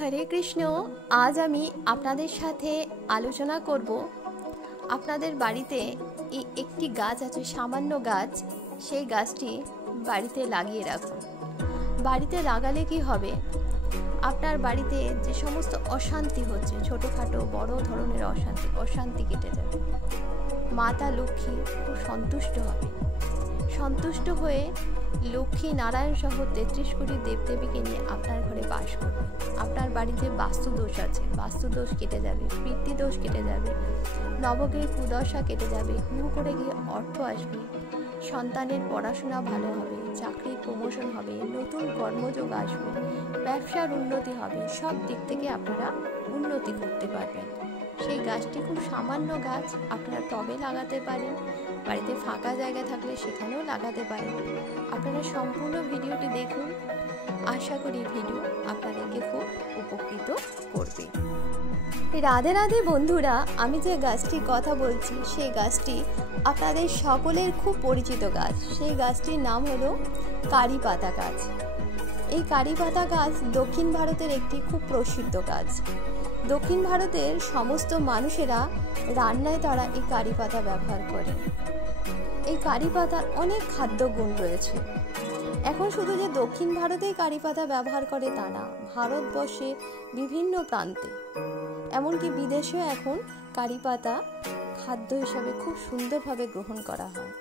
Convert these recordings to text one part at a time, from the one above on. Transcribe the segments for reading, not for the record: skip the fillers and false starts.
হরে কৃষ্ণ। আজ আমি আপনাদের সাথে আলোচনা করব আপনাদের বাড়িতে এই একটি গাছ আছে, সামান্য গাছ। সেই গাছটি বাড়িতে লাগিয়ে রাখুন। বাড়িতে লাগালে কি হবে, আপনার বাড়িতে যে সমস্ত অশান্তি হচ্ছে, ছোটোখাটো বড় ধরনের অশান্তি কেটে যাবে। মাতা লক্ষ্মী খুব সন্তুষ্ট হবে। সন্তুষ্ট হয়ে লক্ষ্মী নারায়ণ সহ 33 কোটি দেবদেবীকে নিয়ে আপনার ঘরে বাস করবে। আপনার বাড়িতে বাস্তুদোষ আছে, বাস্তুদোষ কেটে যাবে, পিতৃদোষ কেটে যাবে, নবগ্রহের কুদশা কেটে যাবে, হু করে গিয়ে অর্থ আসবে, সন্তানের পড়াশোনা ভালো হবে, চাকরির প্রমোশন হবে, নতুন কর্মযোগ আসবে, ব্যবসার উন্নতি হবে। সব দিক থেকে আপনারা উন্নতি করতে পারবেন। সেই গাছটি খুব সামান্য গাছ, আপনারা টবে লাগাতে পারেন, বাড়িতে ফাঁকা জায়গা থাকলে সেখানেও লাগাতে পারেন। আপনারা সম্পূর্ণ ভিডিওটি দেখুন। আশা করি ভিডিও আপনাদেরকে খুব উপকৃত করবে। রাধে রাধে বন্ধুরা, আমি যে গাছটির কথা বলছি সেই গাছটি আপনাদের সকলের খুব পরিচিত গাছ। সেই গাছটির নাম হলো কারি পাতা গাছ। এই কারি পাতা গাছ দক্ষিণ ভারতের একটি খুব প্রসিদ্ধ গাছ। দক্ষিণ ভারতের সমস্ত মানুষেরা রান্নায় তারা এই কারি পাতা ব্যবহার করে। এই কারি পাতার অনেক খাদ্য গুণ রয়েছে। এখন শুধু যে দক্ষিণ ভারতেই কারি পাতা ব্যবহার করে তা না, ভারতবর্ষে বিভিন্ন প্রান্তে, এমনকি বিদেশেও এখন কারি পাতা খাদ্য হিসাবে খুব সুন্দরভাবে গ্রহণ করা হয়।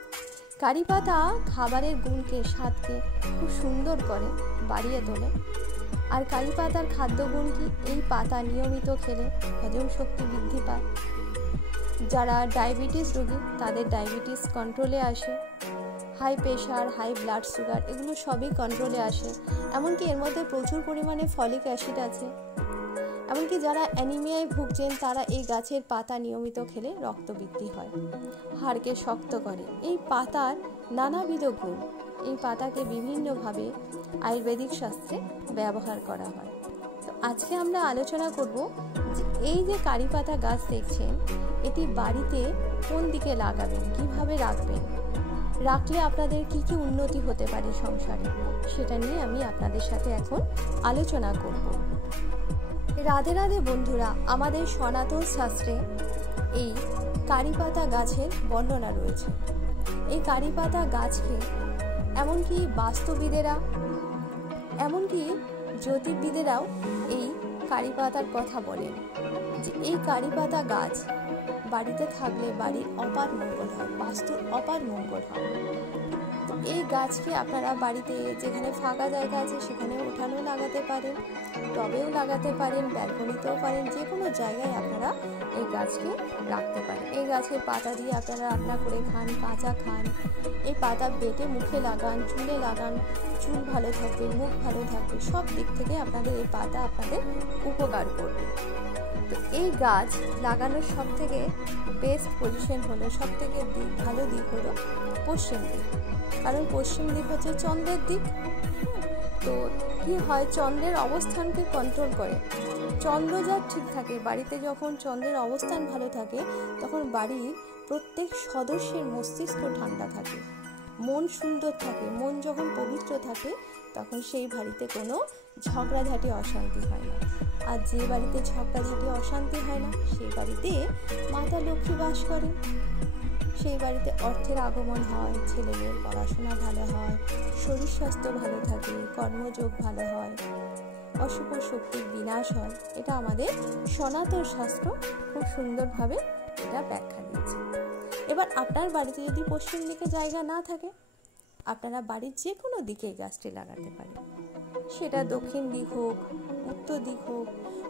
কারি পাতা খাবারের গুণকে, স্বাদকে খুব সুন্দর করে, বাড়িয়ে তোলে। আর কারি পাতার খাদ্য গুণ কি, এই পাতা নিয়মিত খেলে হজম শক্তি বৃদ্ধি পায়। যারা ডায়াবেটিস রোগী তাদের ডায়াবেটিস কন্ট্রোলে আসে, high pressure, high blood sugar এগুলো সবই কন্ট্রোলে আসে। এমনকি এর মধ্যে প্রচুর পরিমাণে ফলিক অ্যাসিড আছে। এমনকি যারা অ্যানিমিয়ায় ভুগছেন তারা এই গাছের পাতা নিয়মিত খেলে রক্ত বৃদ্ধি হয়, হাড়কে শক্ত করে। এই পাতার নানাবিধ গুণ, এই পাতাকে বিভিন্নভাবে আয়ুর্বেদিক শাস্ত্রে ব্যবহার করা হয়। তো আজকে আমরা আলোচনা করব যে এই যে কারি পাতা গাছ দেখছেন, এটি বাড়িতে কোন দিকে লাগাবেন, কিভাবে রাখবেন, রাখলে আপনাদের কি কি উন্নতি হতে পারে সংসারে, সেটা নিয়ে আমি আপনাদের সাথে এখন আলোচনা করব। রাধে রাধে বন্ধুরা, আমাদের সনাতন শাস্ত্রে এই কারি পাতা গাছের বর্ণনা রয়েছে। এই কারি পাতা গাছকে এমনকি বাস্তুবিদেরা, এমনকি জ্যোতির্বিদেরাও এই কারি পাতার কথা বলেন যে এই কারি পাতা গাছ বাড়িতে থাকলে বাড়ির অপার মঙ্গল হয়, বাস্তুর অপার মঙ্গল হয়। এই গাছকে আপনারা বাড়িতে যেখানে ফাঁকা জায়গা আছে সেখানে উঠানেও লাগাতে পারেন, টবেও লাগাতে পারেন, ব্যালকনিতেও পারেন, যে কোনো জায়গায় আপনারা এই গাছকে রাখতে পারেন। এই গাছের পাতা দিয়ে আপনারা রান্না করে খান, কাঁচা খান। এই পাতা বেটে মুখে লাগান, চুলে লাগান, চুল ভালো থাকবে, মুখ ভালো থাকবে, সব দিক থেকে আপনাদের এই পাতা আপনাদের উপকার করবে। তো এই গাছ লাগানোর সব থেকে বেস্ট পজিশন হলো, সব থেকে ভালো দিক হলো পশ্চিম দিক। কারণ পশ্চিম দিক হচ্ছে চন্দ্রের দিক। তো কি হয়, চন্দ্রের অবস্থানকে কন্ট্রোল করে। চন্দ্র যার ঠিক থাকে, বাড়িতে যখন চন্দ্রের অবস্থান ভালো থাকে তখন বাড়ির প্রত্যেক সদস্যের মস্তিষ্ক ঠান্ডা থাকে, মন সুন্দর থাকে। মন যখন পবিত্র থাকে তখন সেই বাড়িতে কোনো ঝগড়াঝাটি অশান্তি হয় না। আর যে বাড়িতে ঝগড়াঝাটি অশান্তি হয় না সেই বাড়িতে মাতা লক্ষ্মী বাস করে। সেই বাড়িতে অর্থের আগমন হয়, ছেলে মেয়ের পড়াশোনা ভালো হয়, শরীর স্বাস্থ্য ভালো থাকে, কর্মযোগ ভালো হয়, অশুভ শক্তির বিনাশ হয়। এটা আমাদের সনাতন শাস্ত্র খুব সুন্দরভাবে এটা ব্যাখ্যা দিয়েছে। এবার আপনার বাড়িতে যদি পশ্চিম দিকে জায়গা না থাকে, আপনারা বাড়ির যে কোনো দিকে গাছটি লাগাতে পারেন। সেটা দক্ষিণ দিক হোক, উত্তর দিক হোক,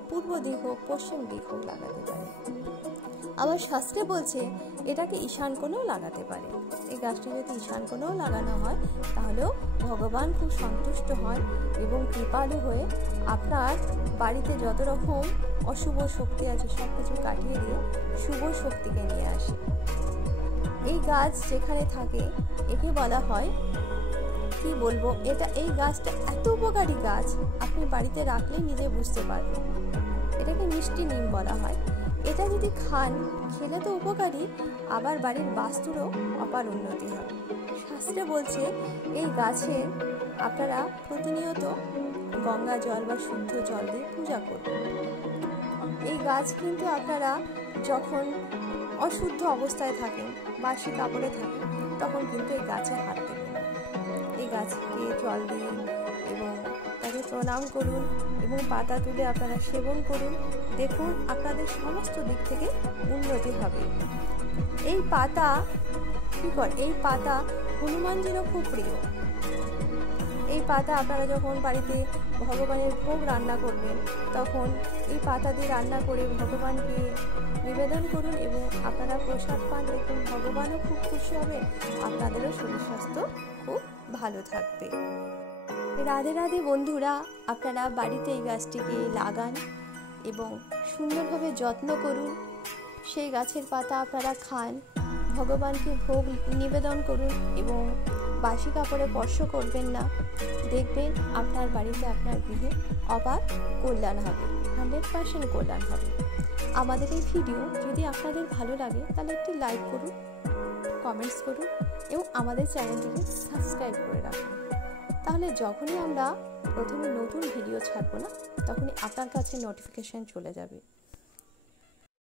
পূর্ব দিক হোক, পশ্চিম দিক হোক, লাগাতে পারেন। আবার শাস্ত্রে বলছে এটাকে ঈশান কোণেও লাগাতে পারে। এই গাছটি যদি ঈশান কোণেও লাগানো হয় তাহলেও ভগবান খুব সন্তুষ্ট হন এবং কৃপালু হয়ে আপনার বাড়িতে যত রকম অশুভ শক্তি আছে সব কিছু কাটিয়ে দিয়ে শুভ শক্তিকে নিয়ে আসে। এই গাছ যেখানে থাকে একে বলা হয়, কি বলবো, এই গাছটা এত উপকারী গাছ, আপনি বাড়িতে রাখলে নিজে বুঝতে পারবেন। এটাকে মিষ্টি নিম বলা হয়। এটা যদি খান, খেলে তো উপকারী, আবার বাড়ির বাস্তুরও অপার উন্নতি হয়। শাস্ত্রে বলছে এই গাছের আপনারা প্রতিনিয়ত গঙ্গা জল বা শুদ্ধ জল দিয়ে পূজা করবেন। এই গাছ কিন্তু আপনারা যখন অশুদ্ধ অবস্থায় থাকেন, বাসি কাপড়ে থাকেন, তখন কিন্তু এই গাছে হাত দেবেন না। এই গাছকে জল দিন এবং তাকে প্রণাম করুন এবং পাতা তুলে আপনারা সেবন করুন। দেখুন আপনাদের সমস্ত দিক থেকে উন্নতি হবে। এই পাতা এই পাতা হনুমানজিরও খুব প্রিয়। এই পাতা আপনারা যখন বাড়িতে ভগবানের ভোগ রান্না করবেন, তখন এই পাতা দিয়ে রান্না করে ভগবানকে নিবেদন করুন এবং আপনারা প্রসাদ পান। দেখুন ভগবানও খুব খুশি হবেন, আপনাদেরও শরীর স্বাস্থ্য খুব ভালো থাকবে। রাধে রাধে বন্ধুরা, আপনারা বাড়িতে এই গাছটিকে লাগান এবং সুন্দরভাবে যত্ন করুন। সেই গাছের পাতা আপনারা খান, ভগবানকে ভোগ নিবেদন করুন এবং বাসি কাপড়ে স্পর্শ করবেন না। দেখবেন আপনার বাড়িতে, আপনার গৃহে অপার কল্যাণ হবে, 100% কল্যাণ হবে। আমাদের এই ভিডিও যদি আপনাদের ভালো লাগে তাহলে একটি লাইক করুন, কমেন্টস করুন এবং আমাদের চ্যানেলটিকে সাবস্ক্রাইব করে রাখুন। তাহলে যখনই আমরা প্রথমে নতুন ভিডিও ছাড়বো না, তখনই আপনার কাছে নোটিফিকেশন চলে যাবে।